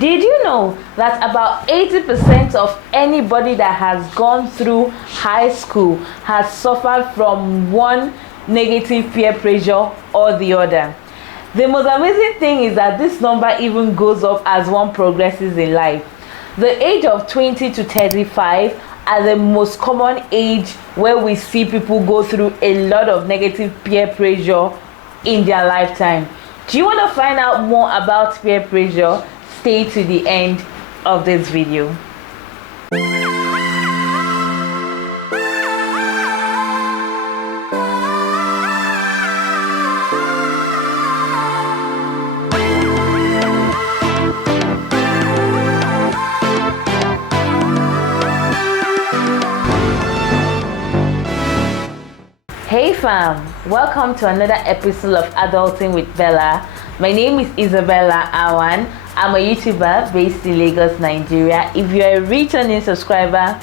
Did you know that about 80% of anybody that has gone through high school has suffered from one negative peer pressure or the other? The most amazing thing is that this number even goes up as one progresses in life. The age of 20 to 35 are the most common age where we see people go through a lot of negative peer pressure in their lifetime. Do you want to find out more about peer pressure? Stay to the end of this video. Hey fam, welcome to another episode of Adulting with Bella. My name is Isabella Awan. I'm a YouTuber based in Lagos, Nigeria. If you're a returning subscriber,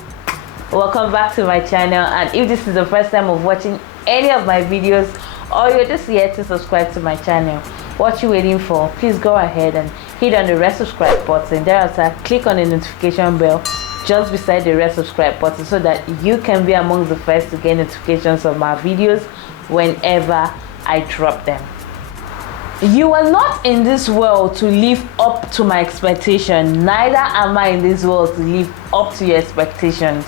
welcome back to my channel. And if this is the first time of watching any of my videos, or you're just here to subscribe to my channel, what you waiting for? Please go ahead and hit on the red subscribe button. Thereafter, click on the notification bell just beside the red subscribe button so that you can be among the first to get notifications of my videos whenever I drop them. You are not in this world to live up to my expectation, neither am I in this world to live up to your expectations.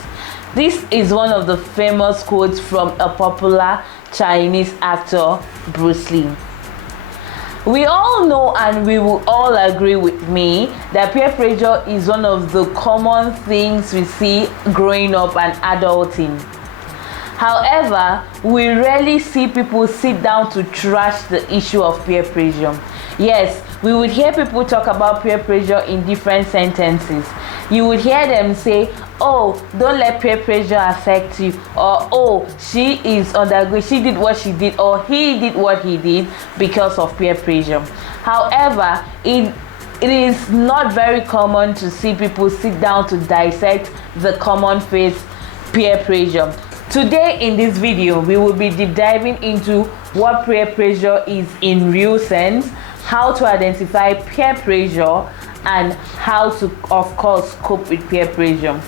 This is one of the famous quotes from a popular Chinese actor, Bruce Lee. We all know and we will all agree with me that peer pressure is one of the common things we see growing up and adulting. However, we rarely see people sit down to trash the issue of peer pressure. Yes, we would hear people talk about peer pressure in different sentences. You would hear them say, oh, don't let peer pressure affect you, or oh, she is undergoing, she did what she did, or he did what he did because of peer pressure. However, it is not very common to see people sit down to dissect the common phase peer pressure. Today in this video, we will be deep diving into what peer pressure is in real sense, how to identify peer pressure, and how to, of course, cope with peer pressure.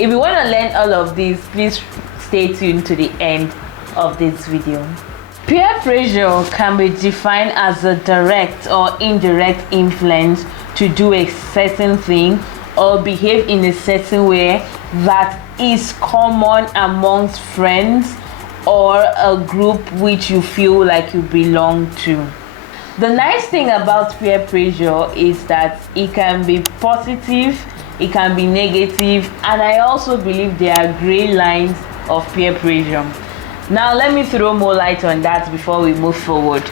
If you want to learn all of this, please stay tuned to the end of this video. Peer pressure can be defined as a direct or indirect influence to do a certain thing or behave in a certain way that is common amongst friends or a group which you feel like you belong to. The nice thing about peer pressure is that it can be positive, it can be negative, and I also believe there are gray lines of peer pressure. Now let me throw more light on that before we move forward.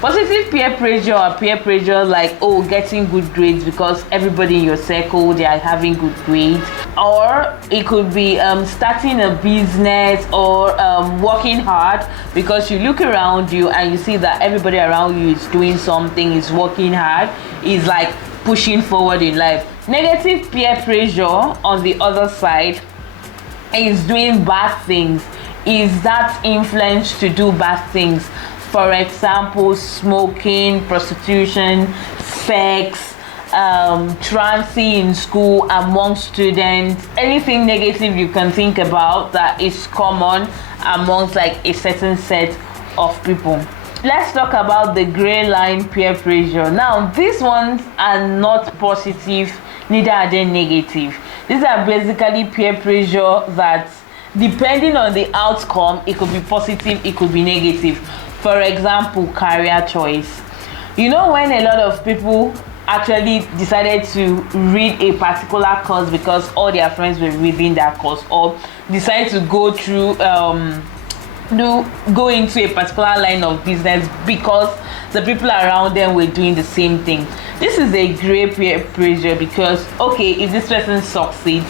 Positive peer pressure or peer pressure like, oh, getting good grades because everybody in your circle, they are having good grades. Or it could be starting a business or working hard because you look around you and you see that everybody around you is doing something, is working hard, is like pushing forward in life. Negative peer pressure on the other side is doing bad things, is that influence to do bad things. For example, smoking, prostitution, sex, truancy in school among students, anything negative you can think about that is common amongst like a certain set of people. Let's talk about the gray line peer pressure. Now, these ones are not positive, neither are they negative. These are basically peer pressure that, depending on the outcome, it could be positive, it could be negative. For example, career choice. You know, when a lot of people actually decided to read a particular course because all their friends were reading that course, or decided to go through go into a particular line of business because the people around them were doing the same thing. This is a gray peer pressure because, okay, if this person succeeds,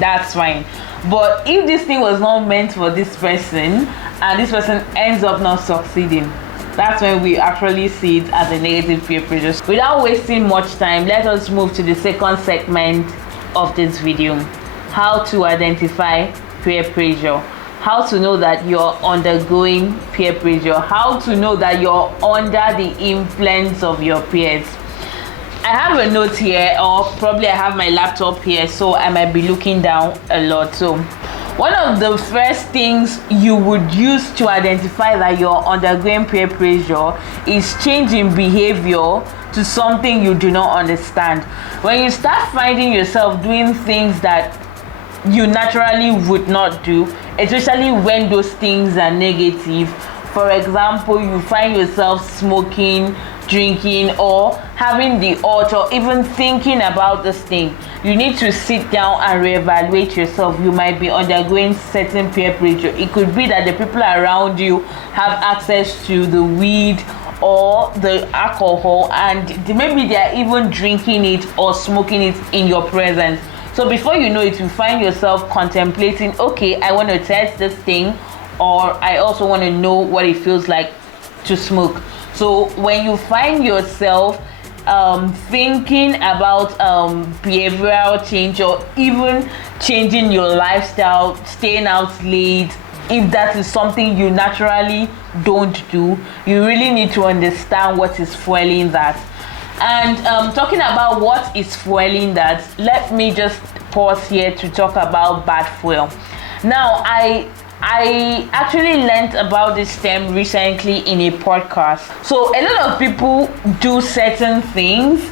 that's fine. But if this thing was not meant for this person and this person ends up not succeeding, that's when we actually see it as a negative peer pressure. Without wasting much time, let us move to the second segment of this video. How to identify peer pressure. How to know that you're undergoing peer pressure. How to know that you're under the influence of your peers. I have a note here, or probably I have my laptop here, so I might be looking down a lot. So one of the first things you would use to identify that you're undergoing peer pressure is changing behavior to something you do not understand. When you start finding yourself doing things that you naturally would not do, especially when those things are negative. For example, you find yourself smoking, drinking, or having the urge, or even thinking about this thing. You need to sit down and reevaluate yourself. You might be undergoing certain peer pressure. It could be that the people around you have access to the weed or the alcohol, and maybe they are even drinking it or smoking it in your presence. So before you know it, you find yourself contemplating, okay, I want to test this thing, or I also want to know what it feels like to smoke. So when you find yourself thinking about behavioral change, or even changing your lifestyle, staying out late, if that is something you naturally don't do, you really need to understand what is fueling that. And talking about what is fueling that, let me just pause here to talk about bad fuel. Now, I actually learned about this term recently in a podcast. So a lot of people do certain things,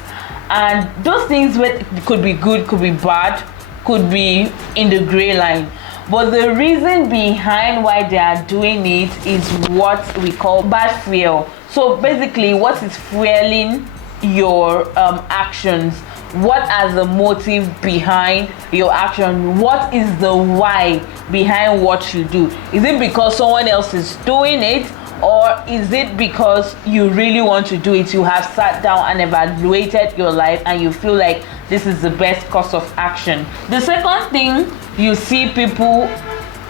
and those things could be good, could be bad, could be in the gray line. But the reason behind why they are doing it is what we call bad fuel. So basically, what is fueling your actions? What are the motive behind your action? What is the why behind what you do? Is it because someone else is doing it, or is it because you really want to do it? You have sat down and evaluated your life and you feel like this is the best course of action. The second thing you see people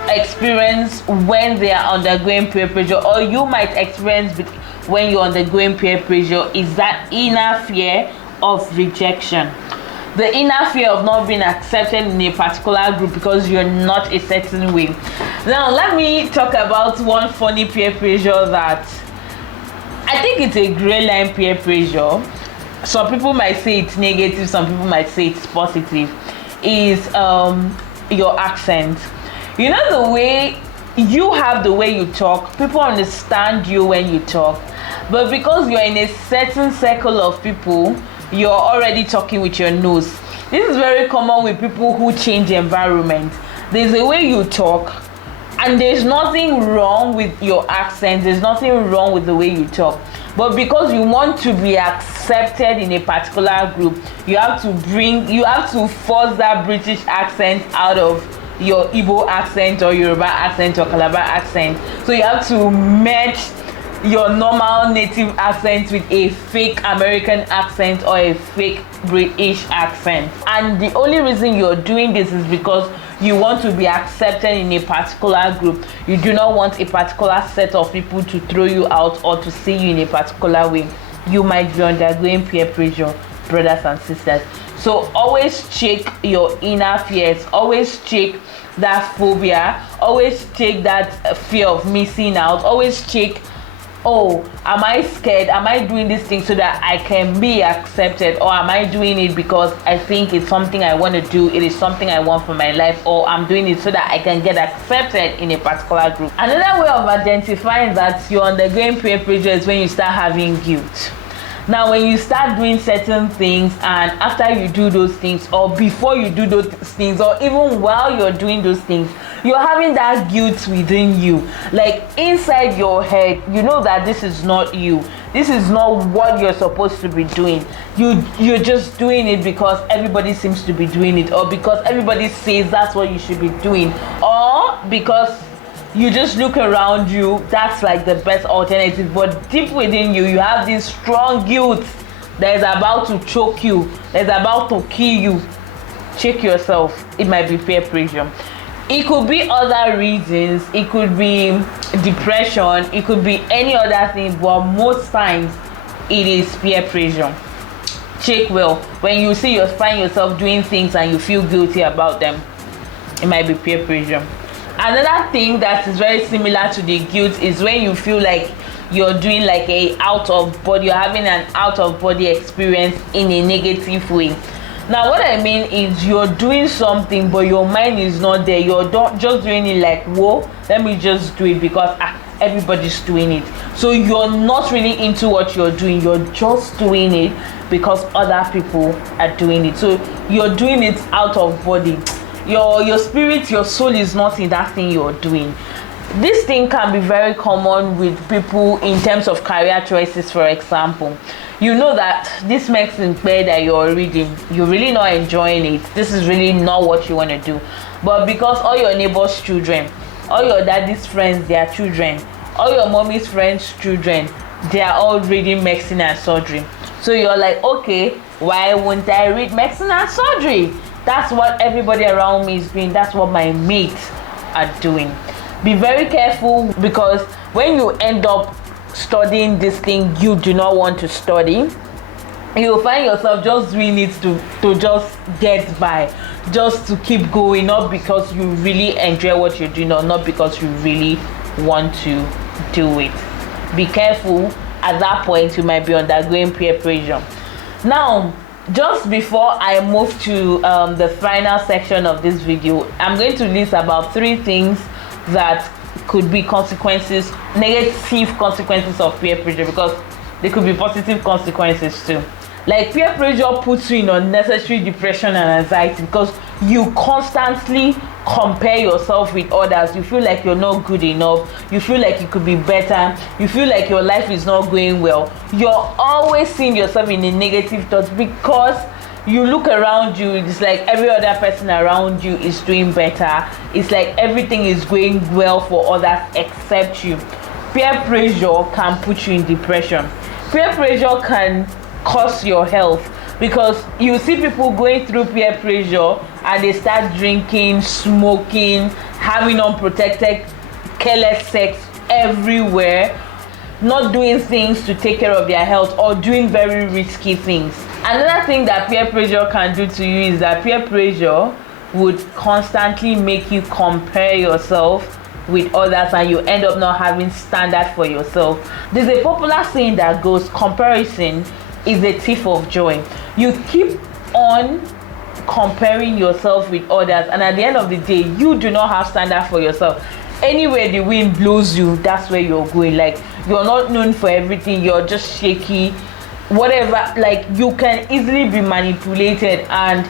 experience when they are undergoing peer pressure, or you might experience when you're undergoing peer pressure, is that inner fear of rejection. The inner fear of not being accepted in a particular group because you're not a certain way. Now, let me talk about one funny peer pressure that I think it's a gray line peer pressure. Some people might say it's negative, some people might say it's positive. Is your accent. You know, the way you have, the way you talk, people understand you when you talk. But because you're in a certain circle of people, you're already talking with your nose. This is very common with people who change environment. There's a way you talk, and there's nothing wrong with your accent, there's nothing wrong with the way you talk. But because you want to be accepted in a particular group, you have to force that British accent out of your Igbo accent or Yoruba accent or Calabar accent. So you have to match your normal native accent with a fake American accent or a fake British accent. And the only reason you're doing this is because you want to be accepted in a particular group. You do not want a particular set of people to throw you out or to see you in a particular way. You might be undergoing peer pressure, brothers and sisters. So always check your inner fears, always check that phobia, always check that fear of missing out, always check, oh, am I scared? Am I doing this thing so that I can be accepted? Or am I doing it because I think it's something I want to do, it is something I want for my life, or I'm doing it so that I can get accepted in a particular group? Another way of identifying that you're undergoing peer pressure is when you start having guilt. Now, when you start doing certain things, and after you do those things, or before you do those things, or even while you're doing those things, you're having that guilt within you. Like inside your head, you know that this is not you. This is not what you're supposed to be doing. You're just doing it because everybody seems to be doing it, or because everybody says that's what you should be doing, or because you just look around you, that's like the best alternative. But deep within you, you have this strong guilt that is about to choke you, that is about to kill you. Check yourself. It might be peer pressure. It could be other reasons. It could be depression. It could be any other thing. But most times, it is peer pressure. Check well. When you find yourself doing things and you feel guilty about them, it might be peer pressure. Another thing that is very similar to the guilt is when you feel like you're doing like a out of body, you're having an out of body experience in a negative way. Now what I mean is you're doing something but your mind is not there. You're just doing it like, whoa, let me just do it because everybody's doing it. So you're not really into what you're doing, you're just doing it because other people are doing it. So you're doing it out of body. Your spirit, your soul is not in that thing you're doing. This thing can be very common with people in terms of career choices. For example, you know that this medicine pair that you're reading, you're really not enjoying it. This is really not what you want to do. But because all your neighbors' children, all your daddy's friends, their children, all your mommy's friends' children, they are all reading medicine and surgery. So you're like, okay, why won't I read medicine and surgery? That's what everybody around me is doing. That's what my mates are doing. Be very careful, because when you end up studying this thing you do not want to study, you'll find yourself just doing it to just get by, just to keep going, not because you really enjoy what you're doing or not because you really want to do it. Be careful. At that point you might be undergoing peer pressure. Now, just before I move to the final section of this video, I'm going to list about 3 things that could be consequences, negative consequences of peer pressure, because there could be positive consequences too. Like, peer pressure puts you in unnecessary depression and anxiety because you constantly compare yourself with others. You feel like you're not good enough, you feel like you could be better, you feel like your life is not going well. You're always seeing yourself in a negative thought because you look around you, it's like every other person around you is doing better. It's like everything is going well for others except you. Peer pressure can put you in depression. Peer pressure can cause your health, because you see people going through peer pressure and they start drinking, smoking, having unprotected, careless sex everywhere, not doing things to take care of their health, or doing very risky things. Another thing that peer pressure can do to you is that peer pressure would constantly make you compare yourself with others, and you end up not having standard for yourself. There's a popular saying that goes, comparison is a thief of joy. You keep on comparing yourself with others, and at the end of the day you do not have standard for yourself. Anywhere the wind blows you, that's where you're going. Like, you're not known for everything, you're just shaky, whatever. Like, you can easily be manipulated, and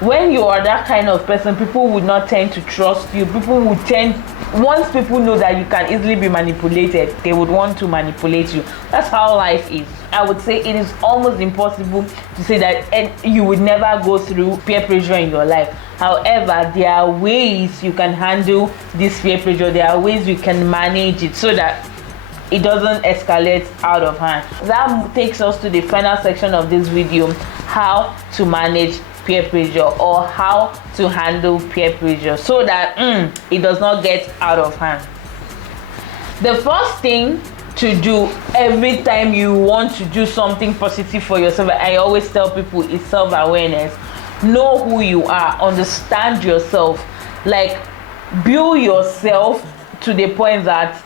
when you are that kind of person, people would not tend to trust you. People would tend, once people know that you can easily be manipulated, they would want to manipulate you. That's how life is. I would say it is almost impossible to say that you would never go through peer pressure in your life. However, there are ways you can handle this peer pressure. There are ways you can manage it so that it doesn't escalate out of hand. That takes us to the final section of this video: how to manage peer pressure, or how to handle peer pressure so that it does not get out of hand. The first thing to do every time you want to do something positive for yourself, I always tell people, is self-awareness. Know who you are, understand yourself, like build yourself to the point that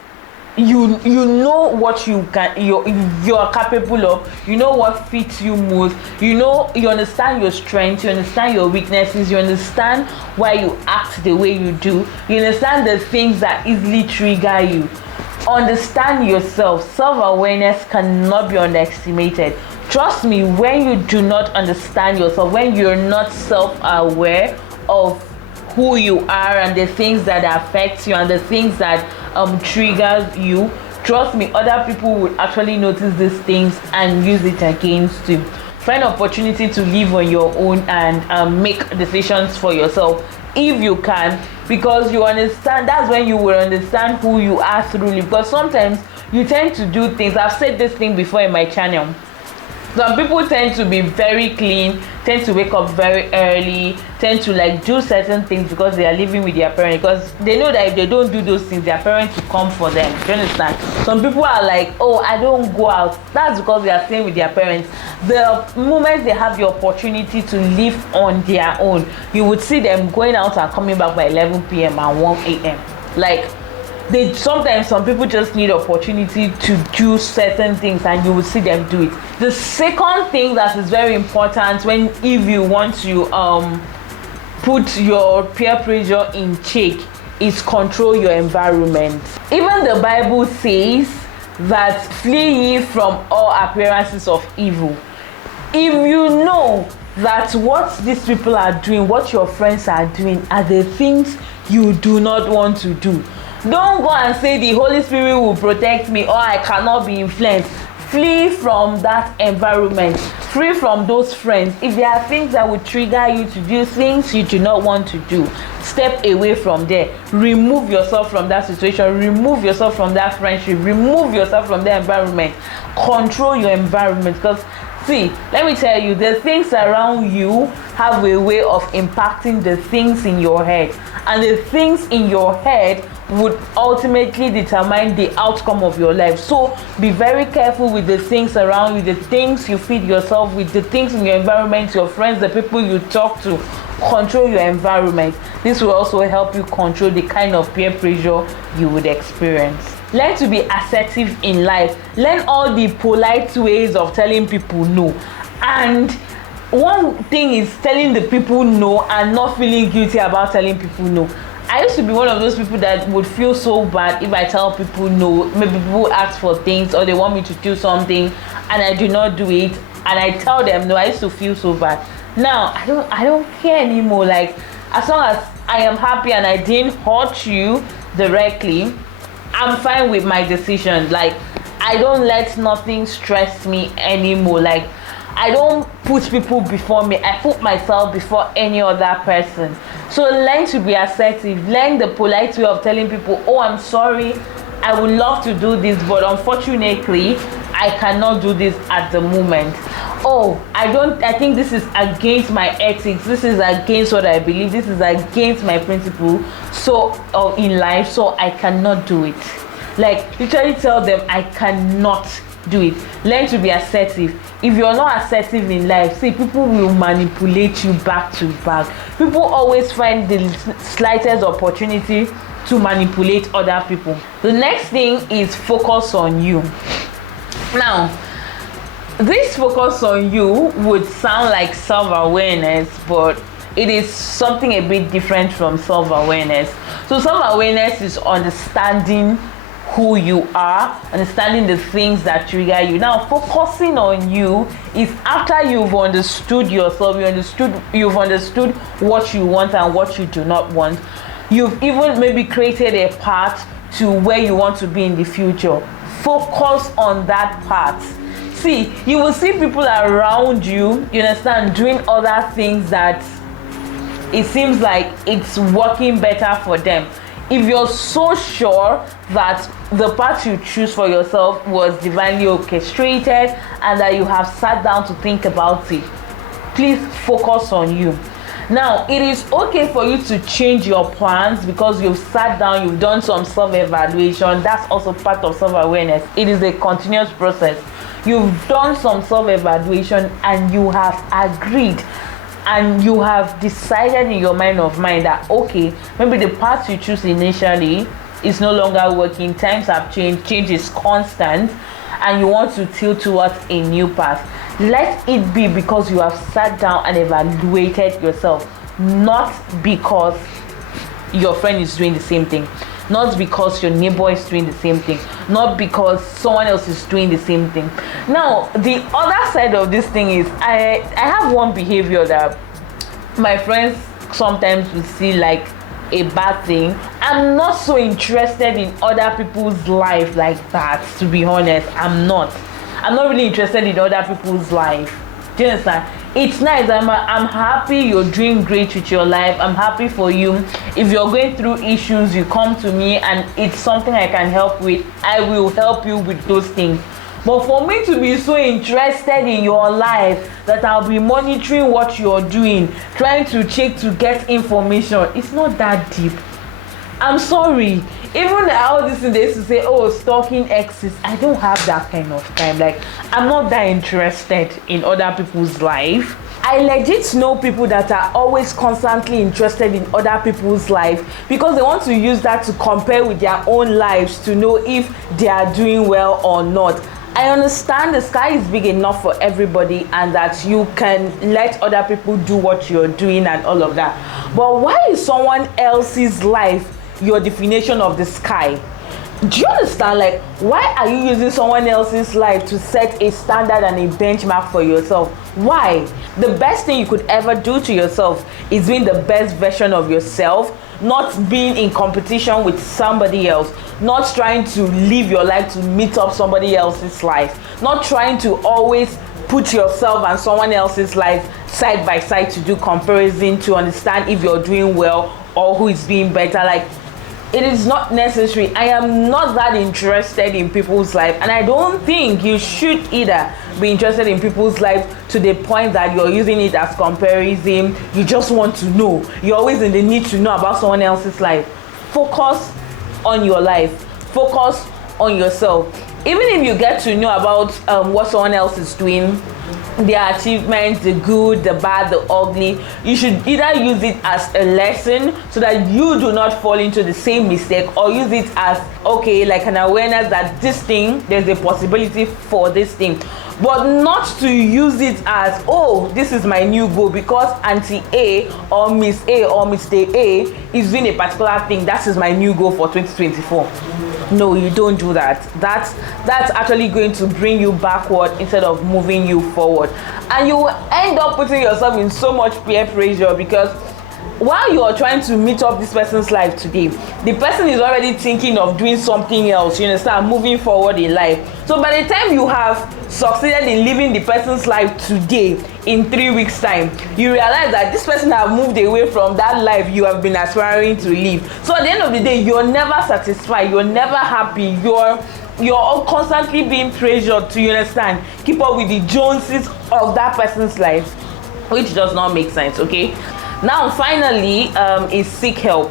you know what you're capable of, you know what fits you most, you understand your strengths, you understand your weaknesses, you understand why you act the way you do, you understand the things that easily trigger you. Understand yourself. Self-awareness cannot be underestimated. Trust me, when you do not understand yourself, when you're not self-aware of who you are and the things that affect you and the things that triggers you, trust me, other people will actually notice these things and use it against you. Find opportunity to live on your own and make decisions for yourself if you can, because you understand. That's when you will understand who you are truly, because sometimes you tend to do things. I've said this thing before in my channel. Some people tend to be very clean, tend to wake up very early, tend to like do certain things because they are living with their parents, because they know that if they don't do those things, their parents will come for them. Do you understand? Some people are like, oh, I don't go out. That's because they are staying with their parents. The moment they have the opportunity to live on their own, you would see them going out and coming back by 11 p.m. and 1 a.m. Like, They sometimes some people just need opportunity to do certain things, and you will see them do it. The second thing that is very important if you want to put your peer pressure in check is control your environment. Even the Bible says that flee ye from all appearances of evil. If you know that what these people are doing, what your friends are doing, are the things you do not want to do, don't go and say the Holy Spirit will protect me or I cannot be influenced. Flee from that environment. Free from those friends. If there are things that will trigger you to do things you do not want to do, step away from there. Remove yourself from that situation. Remove yourself from that friendship. Remove yourself from the environment. Control your environment, because see, let me tell you, the things around you have a way of impacting the things in your head, and the things in your head would ultimately determine the outcome of your life. So be very careful with the things around you, the things you feed yourself with, the things in your environment, your friends, the people you talk to. Control your environment. This will also help you control the kind of peer pressure you would experience. Learn to be assertive in life. Learn all the polite ways of telling people no. And one thing is telling the people no and not feeling guilty about telling people no. I used to be one of those people that would feel so bad if I tell people no. Maybe people ask for things or they want me to do something and I do not do it, and I tell them no. I used to feel so bad. Now I don't care anymore. Like, as long as I am happy and I didn't hurt you directly, I'm fine with my decision. Like, I don't let nothing stress me anymore. Like, I don't put people before me. I put myself before any other person. So learn to be assertive. Learn the polite way of telling people, oh, I'm sorry, I would love to do this, but unfortunately I cannot do this at the moment. Oh, I think this is against my ethics, this is against what I believe, this is against my principle in life, so I cannot do it. Like, literally tell them I cannot do it. Learn to be assertive. If you're not assertive in life, see, people will manipulate you back to back. People always find the slightest opportunity to manipulate other people. The next thing is focus on you. Now, this focus on you would sound like self-awareness, but it is something a bit different from self-awareness. So self-awareness is understanding who you are, understanding the things that trigger you. Now, focusing on you is after you've understood yourself, you've understood what you want and what you do not want. You've even maybe created a path to where you want to be in the future. Focus on that path. See, you will see people around you, you understand, doing other things that it seems like it's working better for them. If you're so sure that the path you choose for yourself was divinely orchestrated and that you have sat down to think about it, please focus on you. Now, it is okay for you to change your plans because you've sat down, you've done some self-evaluation. That's also part of self-awareness. It is a continuous process. You've done some self-evaluation and you have agreed and you have decided in your mind that, okay, maybe the path you choose initially is no longer working. Times have changed, change is constant, and you want to tilt towards a new path. Let it be because you have sat down and evaluated yourself, not because your friend is doing the same thing, not because your neighbor is doing the same thing, not because someone else is doing the same thing. Now, the other side of this thing is I have one behavior that my friends sometimes will see like a bad thing. I'm not so interested in other people's life like that, to be honest. I'm not really interested in other people's life. Do you understand? It's nice. I'm happy you're doing great with your life. I'm happy for you. If you're going through issues, you come to me and it's something I can help with, I will help you with those things. But for me to be so interested in your life that I'll be monitoring what you're doing, trying to check to get information, it's not that deep. I'm sorry. Even all this they used to say, oh, stalking exes, I don't have that kind of time. Like, I'm not that interested in other people's life. I legit know people that are always constantly interested in other people's life because they want to use that to compare with their own lives to know if they are doing well or not. I understand the sky is big enough for everybody and that you can let other people do what you're doing and all of that. But why is someone else's life your definition of the sky? Do you understand? Like, why are you using someone else's life to set a standard and a benchmark for yourself? Why? The best thing you could ever do to yourself is being the best version of yourself, not being in competition with somebody else, not trying to live your life to meet up somebody else's life, not trying to always put yourself and someone else's life side by side to do comparison to understand if you're doing well or who is being better. Like, it is not necessary. I am not that interested in people's life, and I don't think you should either be interested in people's life to the point that you're using it as comparison. You just want to know. You're always in the need to know about someone else's life. Focus on your life. Focus on yourself. Even if you get to know about what someone else is doing, their achievements, the good, the bad, the ugly, you should either use it as a lesson so that you do not fall into the same mistake, or use it as, okay, like an awareness that this thing, there's a possibility for this thing. But not to use it as, oh, this is my new goal because Auntie A or Miss A or Mr. A is doing a particular thing. That is my new goal for 2024. No, you don't do that. That's actually going to bring you backward instead of moving you forward. And you will end up putting yourself in so much peer pressure because while you are trying to meet up this person's life today, the person is already thinking of doing something else, you understand, moving forward in life. So by the time you have succeeded in living the person's life today, in 3 weeks time, you realize that this person have moved away from that life you have been aspiring to live. So at the end of the day, you're never satisfied, you're never happy, you're all constantly being pressured to, you understand, keep up with the Joneses of that person's life, which does not make sense. Okay, now finally is seek help.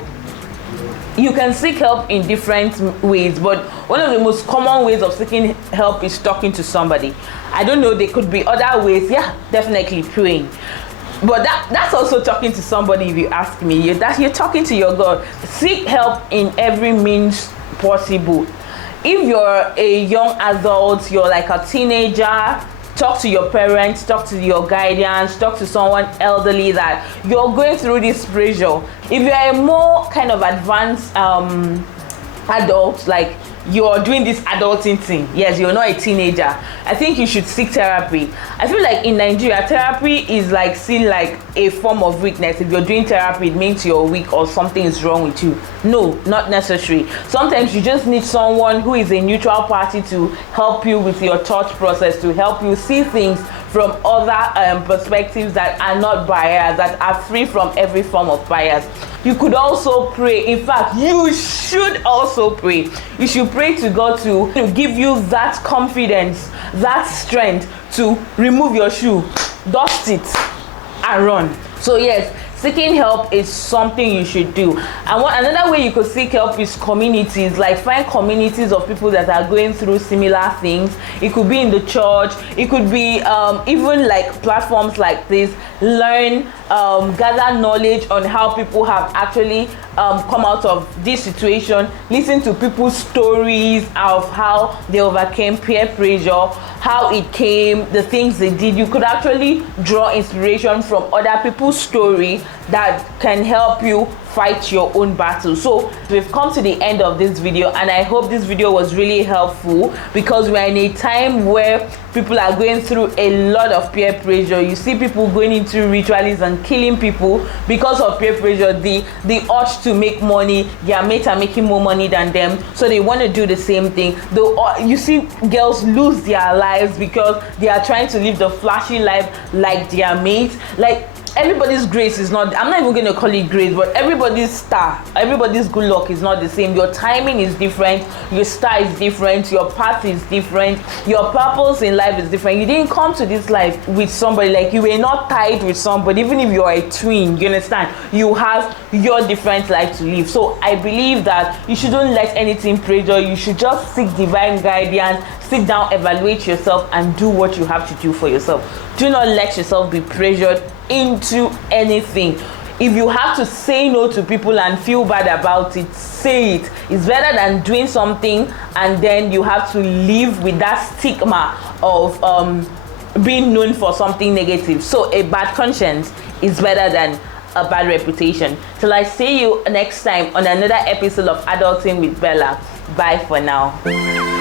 You can seek help in different ways, but one of the most common ways of seeking help is talking to somebody. I don't know, there could be other ways. Yeah, definitely praying, but that's also talking to somebody. If you ask me, you're talking to your God. Seek help in every means possible. If you're a young adult, you're like a teenager, talk to your parents, talk to your guardians, talk to someone elderly that you're going through this pressure. If you're a more kind of advanced adult, like you're doing this adulting thing, yes, you're not a teenager, I think you should seek therapy. I feel like in Nigeria, therapy is like seen like a form of weakness. If you're doing therapy, it means you're weak or something is wrong with you. No, not necessary. Sometimes you just need someone who is a neutral party to help you with your thought process, to help you see things from other perspectives that are not biased, that are free from every form of bias. You could also pray. In fact, you should also pray. You should pray to God to give you that confidence, that strength to remove your shoe, dust it, and run. So yes, seeking help is something you should do. And another way you could seek help is communities. Like, find communities of people that are going through similar things. It could be in the church, it could be even like platforms like this. Learn, gather knowledge on how people have actually come out of this situation. Listen to people's stories of how they overcame peer pressure, how it came, the things they did. You could actually draw inspiration from other people's story that can help you fight your own battle. So we've come to the end of this video, and I hope this video was really helpful, because we're in a time where people are going through a lot of peer pressure. You see people going into rituals and killing people because of peer pressure. The urge to make money, their mates are making more money than them, so they want to do the same thing. You see girls lose their lives because they are trying to live the flashy life like their mates. Like, everybody's grace is not, I'm not even going to call it grace, but everybody's star, everybody's good luck is not the same. Your timing is different, your star is different, your path is different, your purpose in life is different. You didn't come to this life with somebody, like you were not tied with somebody. Even if you're a twin, you understand, you have your different life to live. So I believe that you shouldn't let anything pressure you. Should just seek divine guidance, sit down, evaluate yourself, and do what you have to do for yourself. Do not let yourself be pressured into anything. If you have to say no to people and feel bad about it, say it. It's better than doing something and then you have to live with that stigma of being known for something negative. So a bad conscience is better than a bad reputation. Till I see you next time on another episode of Adulting with Bella. Bye for now.